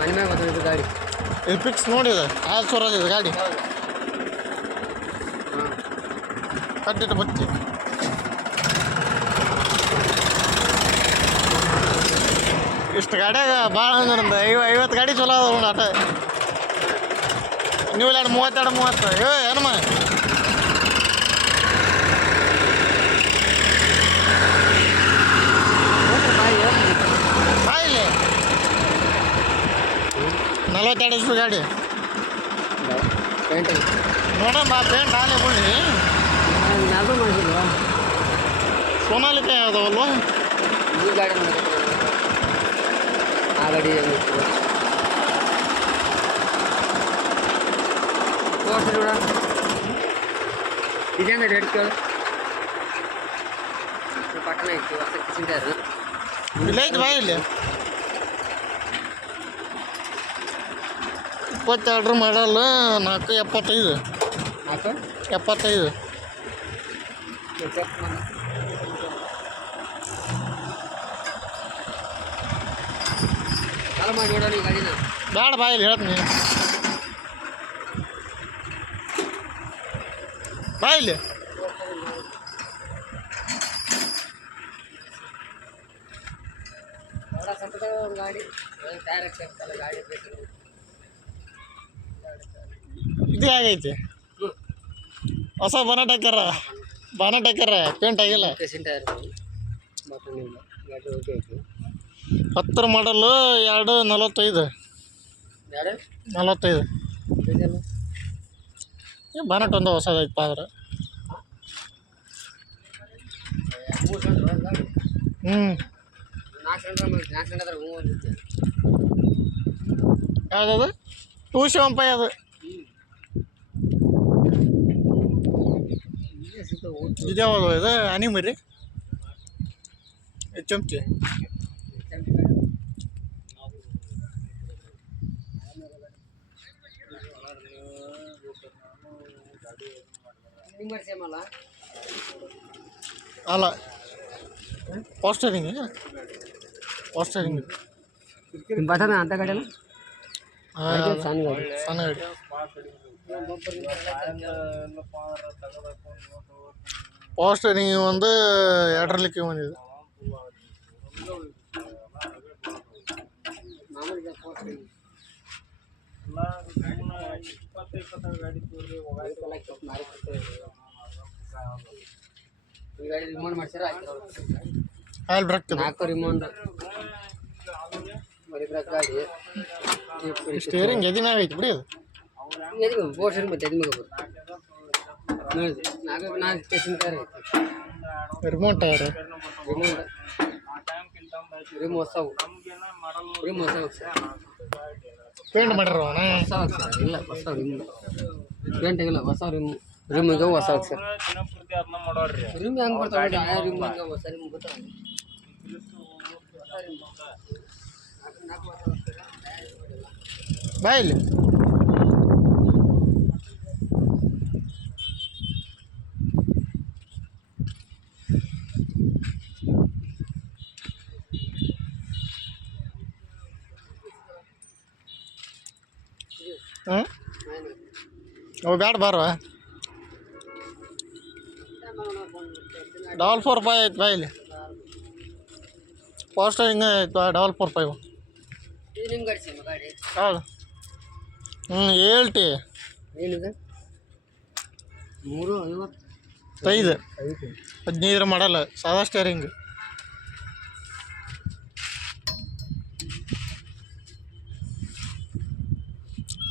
ಮನೆ ಮ್ಯಾಗ ಗಾಡಿ. ಇದು ನೋಡಿದೆ ಸೋರದು ಇದು. ಗಾಡಿ. ಕಟ್ಟಿಟ್ಟು ಬತ್ತಿ ಇಷ್ಟು ಗಾಡ್ಯಾಗ ಭಾಳ ಅಂದ್ರೆ ಐವ ಐವತ್ತು ಗಾಡಿ ಚಲೋ ಅದ ಆಟ. ನೀವು ಎರಡು ಮೂವತ್ತೆರಡು, ಮೂವತ್ತು. ಏ ಏನಮ್ಮ ಬಾಯಿ ಬಾ ಇಲ್ಲಿ ನಲ್ವತ್ತೆರಡು ಇಷ್ಟು ಗಾಡಿ. ಪೇಂಟ್ ನೋಡೋಣ ಬಾ ಪೇಂಟ್ ಹಾಲೆ ಬಿಡ್ಲಿ ಅದು ಮಾಡಿಲ್ವಾ ಸೋನಾಲಿಕೆ ಅದಾವಲ್ವ ಈ ಗಾಡಿ ನೋಡಿದ್ರೆ ಆ ಗಾಡಿ ಹೆಂಗಿತ್ತು ತೋರಿಸಿ ನೋಡ ಇದೇನ ರೇಟ್ ಕೇಳು ಪಟ್ಟಣ ಇತ್ತು ವರ್ಷಕ್ಕೆ ಚಿಂತಾರು ಇಲ್ಲ ಐತಿ ಬಾ ಇಲ್ಲಿ. ಇಪ್ಪತ್ತೆರಡರ ಮಾಡಲ್ಲ ನಾಲ್ಕು ಎಪ್ಪತ್ತೈದು. ಎಪ್ಪತ್ತೈದು. ಬೇಡ ಬಾ ಇಲ್ಲಿ ಹೇಳ್ತೀನಿ ಬಾ ಇಲ್ಲಿ. ಗಾಡಿ. ಗಾಡಿ ಬೇಕು. ಇದು ಆಗೈತಿ ಹೊಸ ಬಾನಟ್ ಹಾಕ್ಯಾರ ಬಾನಟ್ ಹಾಕ್ಯಾರ ಪೇಂಟ್ ಆಗಿಲ್ಲ? ಹತ್ತರ ಮಾಡಲು ಎರಡು ನಲವತ್ತೈದು. ನಲವತ್ತೈದು. ಬಾನಟ್ ಒಂದು ಹೊಸದೈತಪ್ಪ ಆದ್ರೆ. ಹ್ಞೂ ಯಾವ್ದದು? ಟೂ ಸೆವೆನ್ ಅದು. ಇದ್ಯಾವುದು ಇದು ಅನಿಮರಿ ಎಚ್ ಎಂ ಟಿ ನಿಮ್ಮ ಸೇಮ್ ಅಲ್ಲ ಅಲ್ಲ ಪಾಸ್ಟರಿಂಗ್ ಪಾಸ್ಟರಿಂಗ್ ನಿಮ್ಮ ಬಟನ್ ಅಂತ ಗಾಡಿ ಅಲ್ಲ ಸಣ್ಣ ಗಾಡಿ ಸಣ್ಣ ಗಾಡಿ ಪಾಸ್ಟರಿಂಗ್ ಒಂದು ಎರಡರಲ್ಲಿಕ್ಕೆ ಬಂದಿದೆ ಮಾಮೂಲಿ ಪೋಸ್ಟ್ ಈ ಗಾಡಿ ರಿಮೌಂಡ್ ಮಾಡ್ಸಿರ ಆಯಿಲ್ ಬ್ರೇಕ್ ನಾಲ್ಕು ರಿಮೌಂಡ್ ಬರೀ ಬ್ರೇಕ್ ಗಾಡಿ ಸ್ಟೇರಿಂಗ್ ಎದಿನಾಗ ಐತಿ ಬಿಡಿ ಅದು ಎದಿಗೆ ಬೋರ್ಡ್ ಸರಿ ಮತ್ತೆ ಸ್ಟೇಷನ್ ಕಾರ್ ಐತಿ ರಿಮೋಟ್ ಟೈರ್ ರಿಮೌಂಡ್ ರಿಮ್ ಹೊಸವು ಪೇಂಟ್ ಮಾಡಿರೋ ಹೊಸ ಇಲ್ಲ. ಹೊಸ ರಿಮ್ ಪೇಂಟ್ ಹೊಸ ರಿಮ್ ರಿಮ್ಗೆ ಹೊಸ ಸರ್ ರಿಮ್ ಹೆಂಗೆ ಬರ್ತಾವೆ ಆ ರಿಮ್ ಹ್ಞೂ ಅವು ಬ್ಯಾಡ ಬಾರ ಡಬಲ್ ಫೋರ್ ಫೈವ್ ಐತೆ ಬಾ ಇಲ್ಲಿ. ಪಾಸ್ಟರ್ ಹಿಂಗೆ ಐತೆ ಬಾ ಡಬಲ್ ಫೋರ್ ಫೈವ್. ಹೌದು. ಹ್ಞೂ ಏನಿದೆ ಮೂರು ಐವತ್ತು. ಐದು. ಹದಿನೈದರ ಮಾಡಲ್ಲ ಸಾದಾ ಸ್ಟೇರಿಂಗ್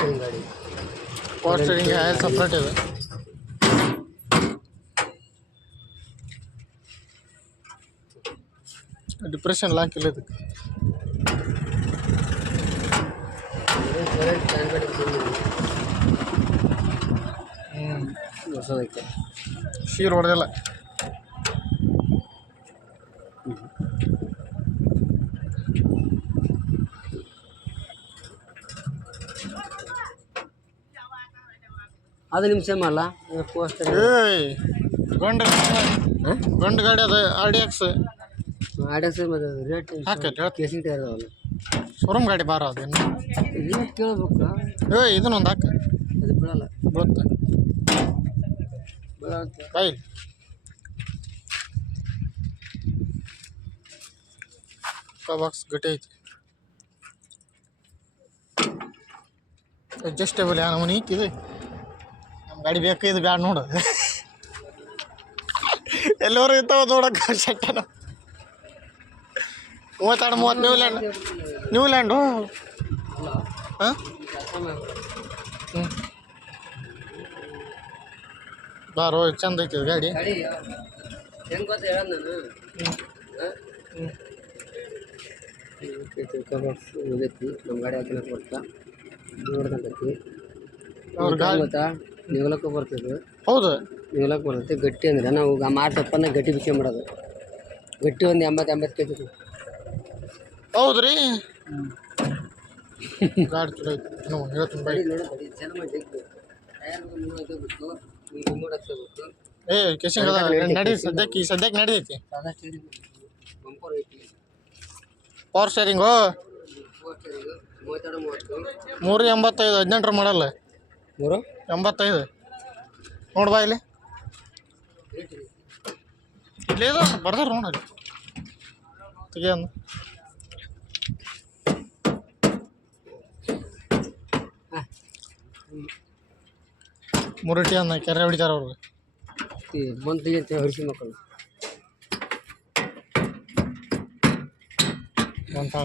ಗಾಡಿ ಪವರ್ ಸ್ಟೇರಿಂಗ್ ಆಯಿಲ್ ಸಪ್ರೇಟ್ ಇದೆ ಡಿಪ್ರೆಷನ್ ಲಾಕಿಲ್ಲ ಇದಕ್ಕೆ ಹ್ಞೂ ಹೊಸದಕ್ಕೆ ಶೀರ್ ಹೊಡೆದಿಲ್ಲ ಅದು ನಿಮ್ಮ ಸೇಮ್ ಅಲ್ಲ? ಏಯ್ ಗೊಂಡ ಗೊಂಡ ಗಂಡು ಅದು ಆರ್ ಡಿ ಎಕ್ಸ್ ಆಡಸ್ ಮತ್ತು ರೇಟ್ ಹಾಕಿ ಹೇಳ್ತೀನಿ. ಕೇಸಿ ಇದಾವಲ್ಲ ಶೋರೂಮ್ ಗಾಡಿ ಬಾರ ಅದೇನು ರೇಟ್ ಕೇಳ್ಬೇಕು? ಏಯ್ ಇದನ್ನೊಂದು ಹಾಕ. ಅದು ಬಿಡಲ್ಲ. ಬೀಳುತ್ತೆ. ಬಿಡತ್ತೆ ಬಾಯ್ ಬಾಕ್ಸ್ ಗಟ್ಟಿ ಐತಿ. ಅಡ್ಜಸ್ಟೇಬಲ್ ಯಾವ ನಮ್ಮನೆ ಇದು? ಗಾಡಿ ಬೇಕು ಇದು ಬ್ಯಾಡ ನೋಡು. ಎಲ್ಲರೂ ಇರ್ತಾವ ನೋಡಕ್ಕೆ ಶೆಟ್ಟನ ಮೂವತ್ತೆರಡು ಮೂವತ್ತು ನ್ಯೂಲ್ಯಾಂಡ್ ನ್ಯೂಲ್ಯಾಂಡು ಹಾಂ? ಹ್ಞೂ ಬಾರೋ ಚಂದ ಐತಿ ಗಾಡಿ ನಮ್ಮ ಗಾಡಿ. ನೋಡ್ಕೊಂತೈತಿ ಅವ್ರ ಗಾಡಿ ಗೊತ್ತಾ ನಿಗಲಕ್ಕೂ ಬರ್ತದೆ. ಹೌದು. ನಿಗಲಕ್ಕೆ ಬರ್ತೈತಿ. ಗಟ್ಟಿ ಅಂದ್ರೆ ನಾವು ಗ- ಮಾರ್ ಗಟ್ಟಿ ಬಿಚ್ಚಿ ಮಾಡೋದು. ಗಟ್ಟಿ ಒಂದು ಎಂಬತ್ತು ಎಂಬತ್ತು ಕೆ ಜಿ ಹೌದ್ರಿ? ಗಾಡಿ ಚಲೋ ಐತಿ. ನಾವು ಹೇಳ್ತೀನಿ ಬೈ ಗಾಡಿ ನೋಡು ಏ ಕೆಸಿಂಗ್ ಅದ. ಸದ್ಯಕ್ಕೆ ಈ ಸದ್ಯಕ್ಕೆ ನಡೀತೈತಿ. ಪವರ್ ಶೇರಿಂಗು ಸ್ಟೇರಿಂಗು ಮೂರು ಎಂಬತ್ತೈದು ಹದಿನೆಂಟರ ಮಾಡಲ್ಲ ಮೂರು? ಎಂಬತ್ತೈದು. ನೋಡು ಬಾ ಇಲ್ಲಿ. ರೇಟ್ ಇದೆ ಇಲ್ಲೇ ಇದು ಬರ್ದಾರ ನೋಡಿ ತೆಗಿಯಂದು ಹಾಂ ಮುರುಟಿ ಅಂದ ಕೆರೆ ಹೊಡಿತಾರ ಅವ್ರಿಗೆ ಬಂದು ತೆಗಿಯಂತ ಹರಿಸಿ ಮಕ್ಕಳು ಅಂತ.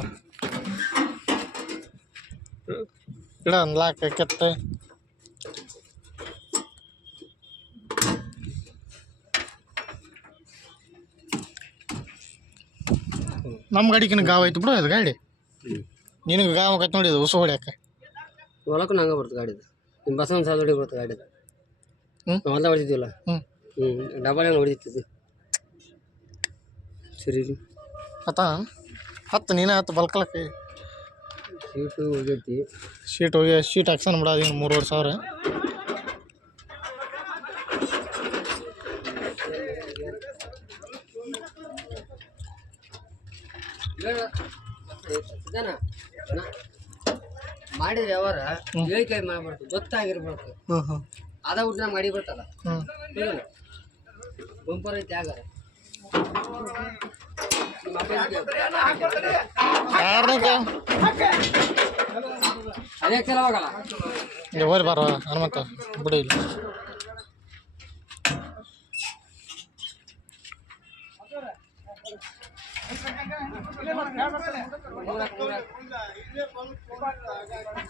ಇಡ, ಒಂದು ಲಾಕ್ ಕೆತ್ತ. ನಮ್ಮ ಗಾಡಿಗಿನ ಗಾವ್ ಐತಿ ಬಿಡು ಅದು ಗಾಡಿ. ನಿನಗೆ ಗಾವ್ ಆಗೈತೆ ನೋಡಿ ಇದು ಉಸು ಹೊಡ್ಯಾಕ. ಹೊಲಕ್ಕೂ ನಂಗೆ ಬರ್ತದೆ ಗಾಡಿದು. ನಿಮ್ಮ ಬಸವನ ಸಾಲ ಹೊಡಿ ಬರ್ತದೆ ಗಾಡಿದು. ಹ್ಞೂ ನಾವು ಹೊಲ ಹೊಡಿತೀವಲ್ಲ? ಹ್ಞೂ ಹ್ಞೂ ಡಬಲ್ ಏನು ಹೊಡಿತಿದ್ದು ಸರಿ ಹತ್ತ ಆತ ಹತ್ತು ನೀನು ಹತ್ತು ಬಲ್ಕಲಕ್ಕೆ ಸೀಟು ಹೋಗೈತಿ. ಶೀಟ್ ಹೋಗಿ ಶೀಟ್ ಹಾಕ್ಸನ್ ಬಿಡ ಅದೇನು ಮೂರುವರೆ ಸಾವಿರ. ಮಾಡಿದ್ರೆ ಯಾವಾರ ಹೇಳಿಕೆ ಮಾಡ್ಬಾರ್ದು ಹ್ಞೂ ಅದ ಉದ್ರ ಮಾಡಿ ಅಪ್ಪ ಇದಕ್ಕೆ ಯಾರನ್ನ ಅದೇ ಕೆಲವಾಗಲ್ಲ ಬಾರ ಹನುಮಂತ. ಬಿಡಿ ಇಲ್ಲಿ.